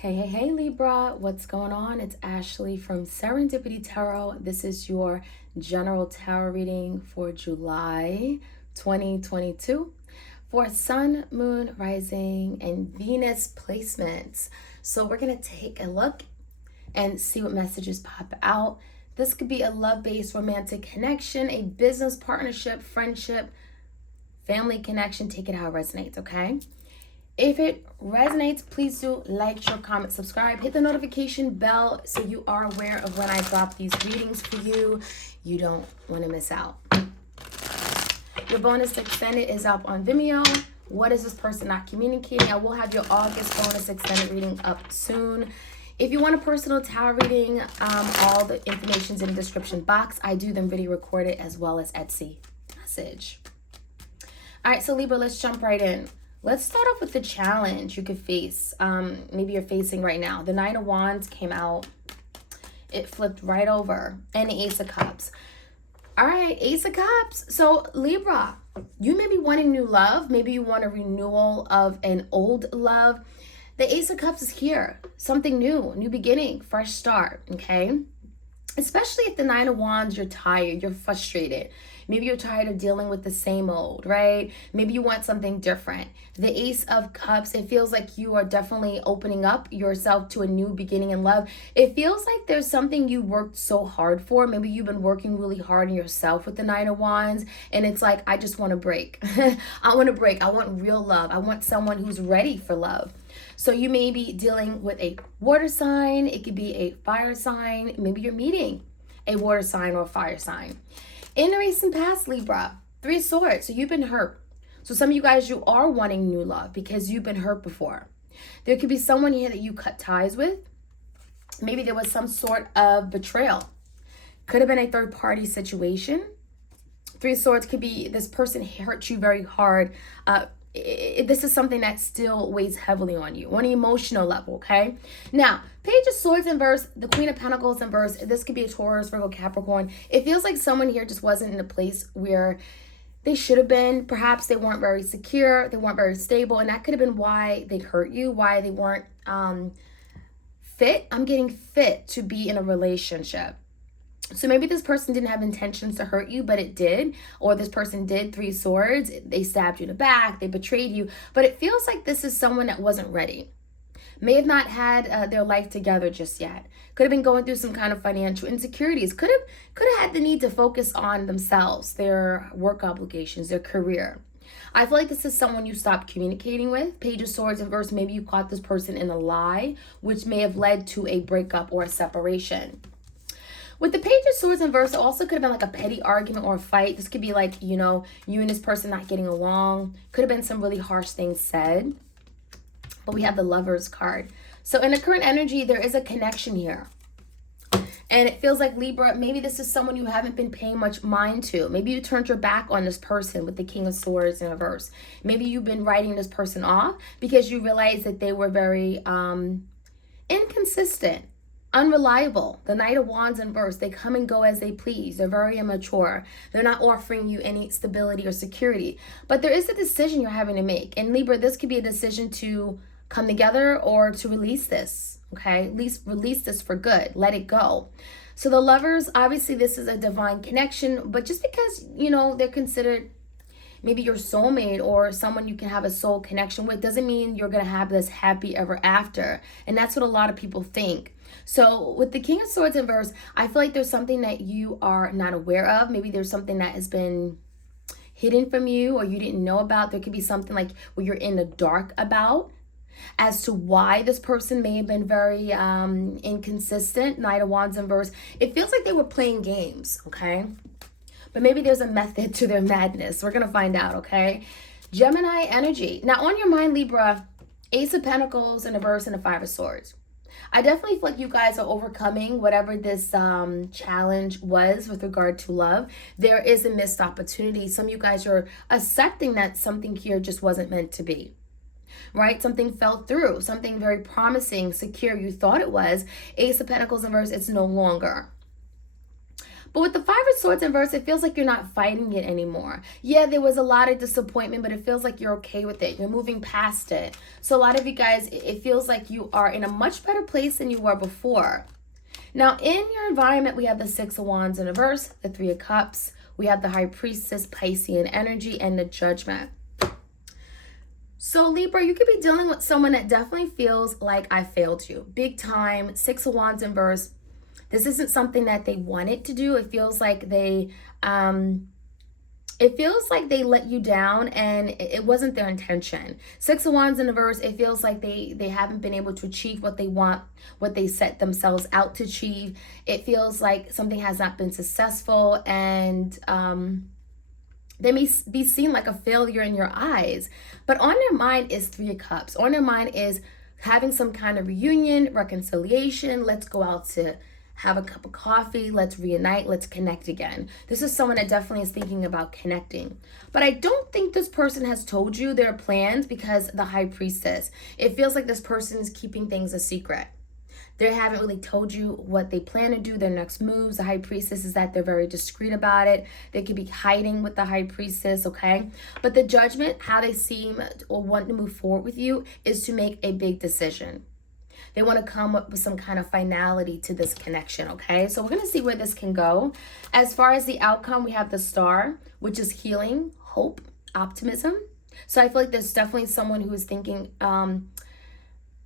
Hey, Libra, what's going on? It's Ashley from Serendipity Tarot. This is your general tarot reading for July 2022 for Sun, Moon, Rising, and Venus placements. So we're going to take a look and see what messages pop out. This could be a love-based romantic connection, a business partnership, friendship, family connection. Take it how it resonates, okay? If it resonates, please do like, share, comment, subscribe. Hit the notification bell so you are aware of when I drop these readings for you. You don't want to miss out. Your bonus extended is up on Vimeo. What is this person not communicating? I will have your August bonus extended reading up soon. If you want a personal tarot reading, all the information's in the description box. I do them video recorded as well as Etsy message. All right, so Libra, let's jump right in. Let's start off with the challenge you could face. Maybe you're facing right now. The Nine of Wands came out. It flipped right over. And the Ace of Cups. All right, Ace of Cups. So Libra, you may be wanting new love. Maybe you want a renewal of an old love. The Ace of Cups is here. Something new, new beginning, fresh start, okay? Especially if the Nine of Wands, you're tired, you're frustrated. Maybe you're tired of dealing with the same old, right? Maybe you want something different. The Ace of Cups, it feels like you are definitely opening up yourself to a new beginning in love. It feels like there's something you worked so hard for. Maybe you've been working really hard on yourself with the Nine of Wands, and it's like, I just want to break. I want to break. I want real love. I want someone who's ready for love. So you may be dealing with a water sign. It could be a fire sign. Maybe you're meeting a water sign or a fire sign. In the recent past, Libra, Three of Swords. So you've been hurt. So some of you guys, you are wanting new love because you've been hurt before. There could be someone here that you cut ties with. Maybe there was some sort of betrayal. Could have been a third party situation. Three of Swords could be this person hurt you very hard. This is something that still weighs heavily on you on an emotional level, okay? Now, Page of Swords in verse, the Queen of Pentacles in verse, this could be a Taurus, Virgo, Capricorn. It feels like someone here just wasn't in a place where they should have been. Perhaps they weren't very secure, they weren't very stable, and that could have been why they hurt you, why they weren't fit. I'm getting fit to be in a relationship. So maybe this person didn't have intentions to hurt you, but it did. Or this person did. Three Swords. They stabbed you in the back. They betrayed you. But it feels like this is someone that wasn't ready. May have not had their life together just yet. Could have been going through some kind of financial insecurities. Could have had the need to focus on themselves, their work obligations, their career. I feel like this is someone you stopped communicating with. Page of Swords in verse. Maybe you caught this person in a lie, which may have led to a breakup or a separation. With the Page of Swords in verse, it also could have been like a petty argument or a fight. This could be like, you know, you and this person not getting along. Could have been some really harsh things said. But we have the Lovers card. So in the current energy, there is a connection here. And it feels like, Libra, maybe this is someone you haven't been paying much mind to. Maybe you turned your back on this person with the King of Swords in reverse. Maybe you've been writing this person off because you realized that they were very inconsistent. Unreliable. The Knight of Wands in verse, they come and go as they please. They're very immature. They're not offering you any stability or security. But there is a decision you're having to make. And Libra, this could be a decision to come together or to release this. Okay? At least release this for good. Let it go. So the Lovers, obviously this is a divine connection. But just because, you know, they're considered maybe your soulmate or someone you can have a soul connection with doesn't mean you're going to have this happy ever after. And that's what a lot of people think. So with the King of Swords in verse, I feel like there's something that you are not aware of. Maybe there's something that has been hidden from you or you didn't know about. There could be something like where you're in the dark about as to why this person may have been very inconsistent. Knight of Wands in verse. It feels like they were playing games, okay? But maybe there's a method to their madness. We're going to find out, okay? Gemini energy. Now, on your mind, Libra, Ace of Pentacles in a verse and a Five of Swords. I definitely feel like you guys are overcoming whatever this challenge was with regard to love. There is a missed opportunity. Some of you guys are accepting that something here just wasn't meant to be. Right? Something fell through. Something very promising, secure you thought it was. Ace of Pentacles in verse, it's no longer. But with the Five of Swords in reverse, it feels like you're not fighting it anymore. Yeah, there was a lot of disappointment, but it feels like you're okay with it. You're moving past it. So a lot of you guys, it feels like you are in a much better place than you were before. Now, in your environment, we have the Six of Wands in reverse, the Three of Cups. We have the High Priestess, Piscean energy, and the Judgment. So Libra, you could be dealing with someone that definitely feels like I failed you. Big time, Six of Wands in reverse. This isn't something that they wanted to do. It feels like they let you down and it wasn't their intention. Six of Wands in reverse, it feels like they haven't been able to achieve what they want, what they set themselves out to achieve. It feels like something has not been successful, and they may be seen like a failure in your eyes. But on their mind is Three of Cups. On their mind is having some kind of reunion, reconciliation. Let's go out to have a cup of coffee, let's reunite, let's connect again. This is someone that definitely is thinking about connecting. But I don't think this person has told you their plans, because the High Priestess, it feels like this person is keeping things a secret. They haven't really told you what they plan to do, their next moves. The High Priestess is that they're very discreet about it. They could be hiding with the High Priestess, okay? But the Judgment, how they seem or want to move forward with you, is to make a big decision. They want to come up with some kind of finality to this connection, okay? So we're going to see where this can go. As far as the outcome, we have the Star, which is healing, hope, optimism. So I feel like there's definitely someone who is thinking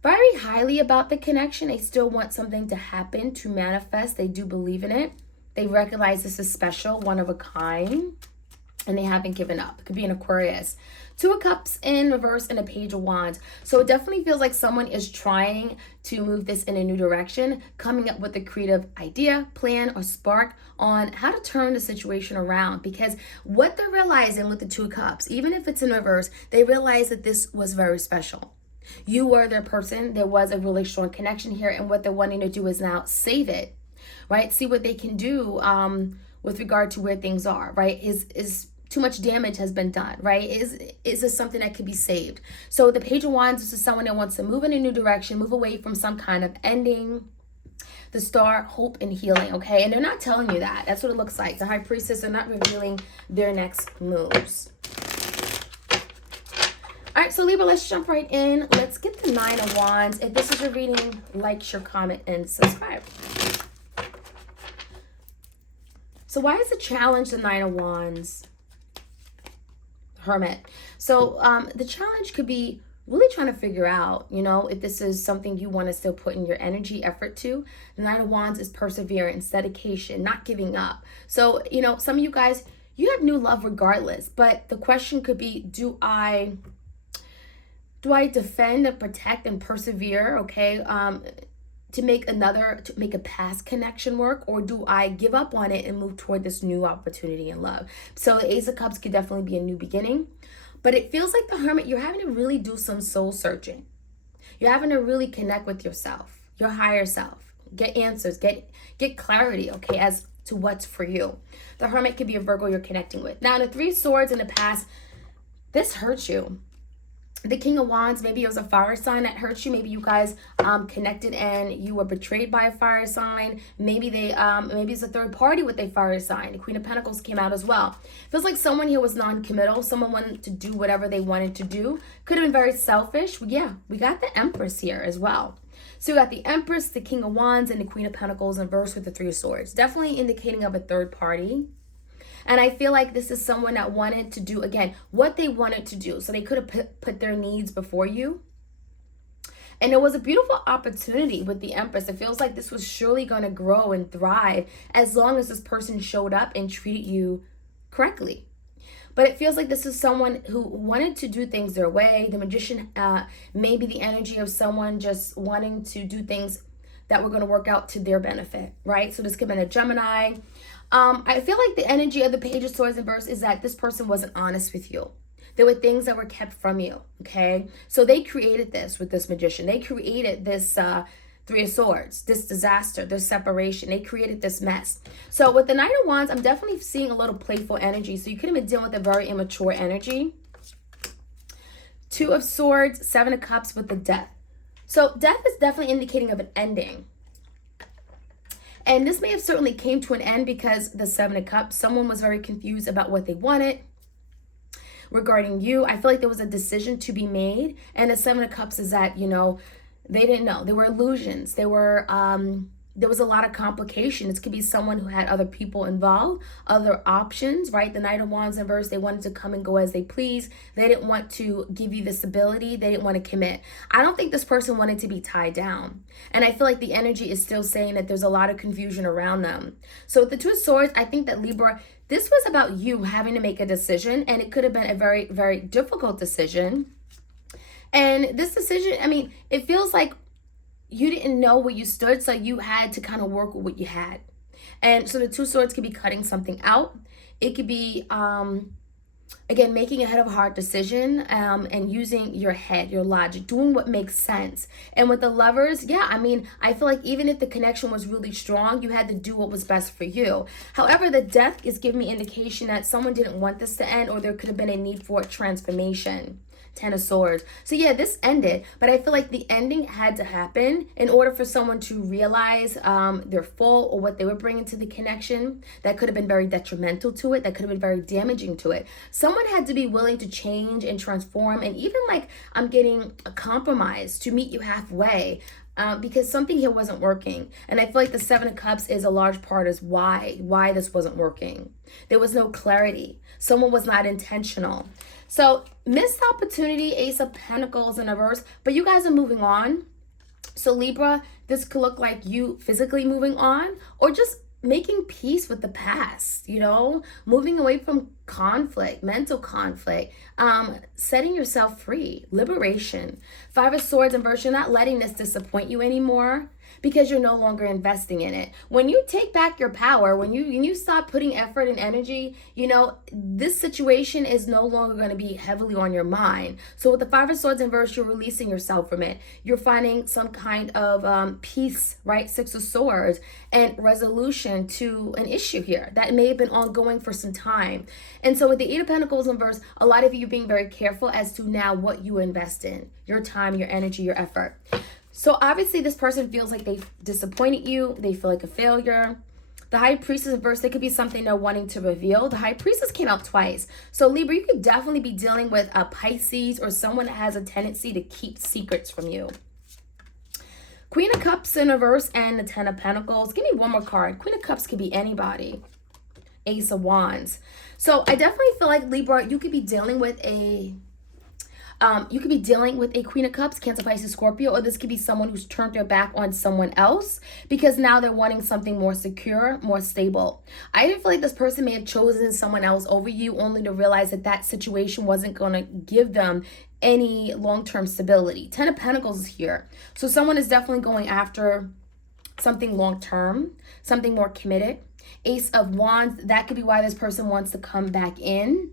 very highly about the connection. They still want something to happen, to manifest. They do believe in it. They recognize this is special, one of a kind, and they haven't given up. It could be an Aquarius. Two of Cups in reverse and a Page of Wands. So it definitely feels like someone is trying to move this in a new direction, coming up with a creative idea, plan, or spark on how to turn the situation around. Because what they're realizing with the Two of Cups, even if it's in reverse, they realize that this was very special. You were their person. There was a really strong connection here, and what they're wanting to do is now save it, right? See what they can do with regard to where things are, right? Is too much damage has been done, right? Is this something that could be saved? So the Page of Wands, this is someone that wants to move in a new direction, move away from some kind of ending. The Star, hope and healing, okay? And they're not telling you that. That's what it looks like. The High Priestess are not revealing their next moves. All right, so Libra, let's jump right in. Let's get the Nine of Wands. If this is your reading, like, share, comment, and subscribe. So why is the challenge the Nine of Wands? Hermit. So the challenge could be really trying to figure out, if this is something you want to still put in your energy, effort to. The Nine of Wands is perseverance, dedication, not giving up. So, some of you guys, you have new love regardless, but the question could be, do I defend and protect and persevere, okay, to make a past connection work, or do I give up on it and move toward this new opportunity in love? So the Ace of Cups could definitely be a new beginning, but it feels like the Hermit, you're having to really do some soul searching. You're having to really connect with yourself, your higher self, get answers, get clarity, okay, as to what's for you. The Hermit could be a Virgo you're connecting with. Now, the Three of Swords in the past, this hurts you. The King of Wands, maybe it was a fire sign that hurt you. Maybe you guys connected and you were betrayed by a fire sign. Maybe maybe it's a third party with a fire sign. The Queen of Pentacles came out as well. Feels like someone here was non-committal. Someone wanted to do whatever they wanted to do. Could have been very selfish. Yeah, we got the Empress here as well. So we got the Empress, the King of Wands, and the Queen of Pentacles in reverse with the Three of Swords. Definitely indicating of a third party. And I feel like this is someone that wanted to do, again, what they wanted to do. So they could have put their needs before you. And it was a beautiful opportunity with the Empress. It feels like this was surely going to grow and thrive as long as this person showed up and treated you correctly. But it feels like this is someone who wanted to do things their way. The Magician, maybe the energy of someone just wanting to do things that were going to work out to their benefit, right? So this could have been a Gemini. I feel like the energy of the Page of Swords in reverse is that this person wasn't honest with you. There were things that were kept from you, okay? So they created this with this Magician. They created this Three of Swords, this disaster, this separation. They created this mess. So with the Knight of Wands, I'm definitely seeing a little playful energy. So you could have been dealing with a very immature energy. Two of Swords, Seven of Cups with the Death. So death is definitely indicating of an ending. And this may have certainly came to an end because the Seven of Cups, someone was very confused about what they wanted regarding you. I feel like there was a decision to be made. And the Seven of Cups is that, they didn't know. There were illusions. There was a lot of complication. This could be someone who had other people involved, other options, right? The Knight of Wands in verse, they wanted to come and go as they please. They didn't want to give you the stability. They didn't want to commit. I don't think this person wanted to be tied down. And I feel like the energy is still saying that there's a lot of confusion around them. So with the Two of Swords, I think that Libra, this was about you having to make a decision, and it could have been a very, very difficult decision. And this decision, it feels like you didn't know where you stood, so you had to kind of work with what you had. And so the Two Swords could be cutting something out. It could be, again, making a head of heart decision, and using your head, your logic, doing what makes sense. And with the Lovers, I feel like even if the connection was really strong, you had to do what was best for you. However, the Death is giving me indication that someone didn't want this to end, or there could have been a need for transformation. Ten of Swords. So yeah, this ended, but I feel like the ending had to happen in order for someone to realize their fault or what they were bringing to the connection. That could have been very detrimental to it. That could have been very damaging to it. Someone had to be willing to change and transform, and even like I'm getting a compromise to meet you halfway. Because something here wasn't working. And I feel like the Seven of Cups is a large part is why this wasn't working. There was no clarity. Someone was not intentional. So missed opportunity, Ace of Pentacles in a verse, but you guys are moving on. So Libra, this could look like you physically moving on, or just making peace with the past, moving away from conflict, mental conflict, setting yourself free, liberation. Five of Swords in verse, you're not letting this disappoint you anymore because you're no longer investing in it. When you take back your power, when you stop putting effort and energy, this situation is no longer going to be heavily on your mind. So with the Five of Swords in verse, you're releasing yourself from it. You're finding some kind of peace, right? Six of Swords, and resolution to an issue here that may have been ongoing for some time. And so with the Eight of Pentacles in verse, a lot of you being very careful as to now what you invest in, your time, your energy, your effort. So obviously this person feels like they've disappointed you. They feel like a failure. The High Priestess in verse, there could be something they're wanting to reveal. The High Priestess came out twice. So Libra, you could definitely be dealing with a Pisces or someone that has a tendency to keep secrets from you. Queen of Cups in reverse and the Ten of Pentacles. Give me one more card. Queen of Cups could be anybody. Ace of Wands. So I definitely feel like Libra, you could be dealing with a Queen of Cups, Cancer, Pisces, Scorpio, or this could be someone who's turned their back on someone else because now they're wanting something more secure, more stable. I even feel like this person may have chosen someone else over you only to realize that situation wasn't going to give them any long-term stability. Ten of Pentacles is here. So someone is definitely going after something long-term, something more committed. Ace of Wands, that could be why this person wants to come back in.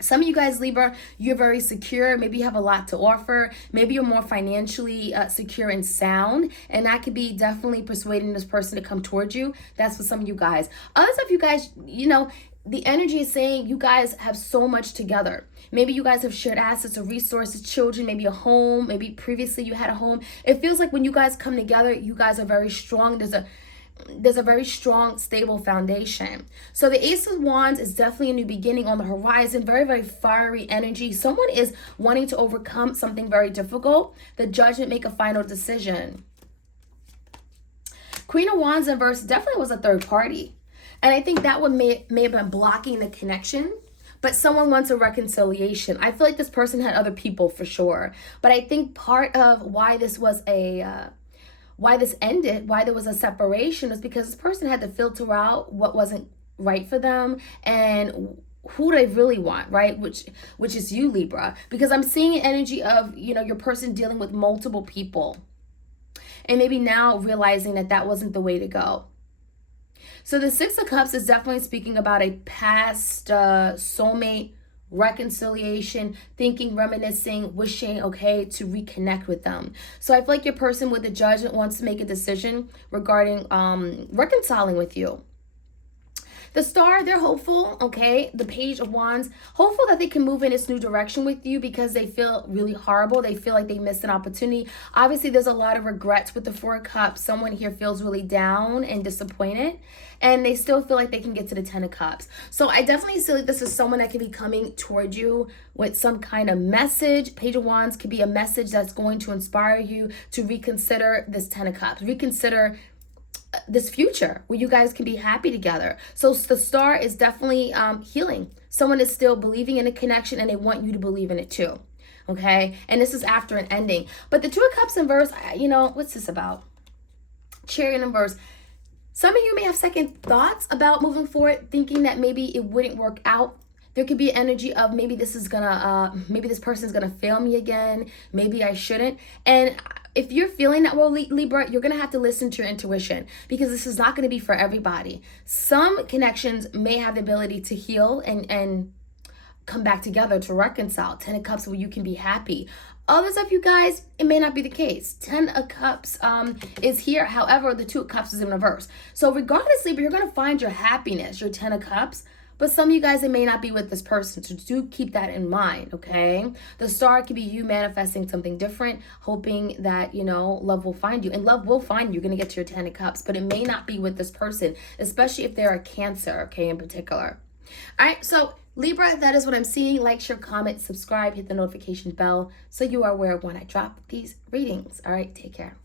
Some of you guys, Libra, you're very secure. Maybe you have a lot to offer. Maybe you're more financially secure and sound. And that could be definitely persuading this person to come towards you. That's for some of you guys. Others of you guys, the energy is saying you guys have so much together. Maybe you guys have shared assets or resources, children, maybe a home. Maybe previously you had a home. It feels like when you guys come together, you guys are very strong. There's a very strong, stable foundation. So the Ace of Wands is definitely a new beginning on the horizon. Very, very fiery energy. Someone is wanting to overcome something very difficult. The Judgment, make a final decision. Queen of Wands in verse definitely was a third party. And I think that one may have been blocking the connection. But someone wants a reconciliation. I feel like this person had other people for sure. But I think part of why this was why this ended, why there was a separation, was because this person had to filter out what wasn't right for them and who they really want, right? Which is you, Libra. Because I'm seeing an energy of, your person dealing with multiple people. And maybe now realizing that wasn't the way to go. So the Six of Cups is definitely speaking about a past soulmate, reconciliation, thinking, reminiscing, wishing, to reconnect with them. So I feel like your person with the Judgment wants to make a decision regarding reconciling with you. The Star, they're hopeful, okay? The Page of Wands, hopeful that they can move in this new direction with you because they feel really horrible. They feel like they missed an opportunity. Obviously, there's a lot of regrets with the Four of Cups. Someone here feels really down and disappointed, and they still feel like they can get to the Ten of Cups. So I definitely feel like this is someone that could be coming toward you with some kind of message. Page of Wands could be a message that's going to inspire you to reconsider this Ten of Cups, reconsider this future where you guys can be happy together. So the Star is definitely healing. Someone is still believing in a connection and they want you to believe in it too. Okay, and this is after an ending. But the Two of Cups in verse, what's this about? Chariot in verse. Some of you may have second thoughts about moving forward, thinking that maybe it wouldn't work out. There could be an energy of maybe this person's gonna fail me again. Maybe I shouldn't. And if you're feeling that, well, Libra, you're gonna have to listen to your intuition because this is not gonna be for everybody. Some connections may have the ability to heal and come back together, to reconcile. Ten of Cups where you can be happy. Others of you guys, it may not be the case. Ten of Cups is here. However, the Two of Cups is in reverse. So regardless, Libra, you're going to find your happiness, your Ten of Cups. But some of you guys, it may not be with this person. So do keep that in mind, okay? The Star could be you manifesting something different, hoping that, love will find you. And love will find you. You're going to get to your Ten of Cups. But it may not be with this person, especially if they're a Cancer, okay, in particular. All right, so Libra, that is what I'm seeing. Like, share, comment, subscribe, hit the notification bell so you are aware of when I drop these readings. All right, take care.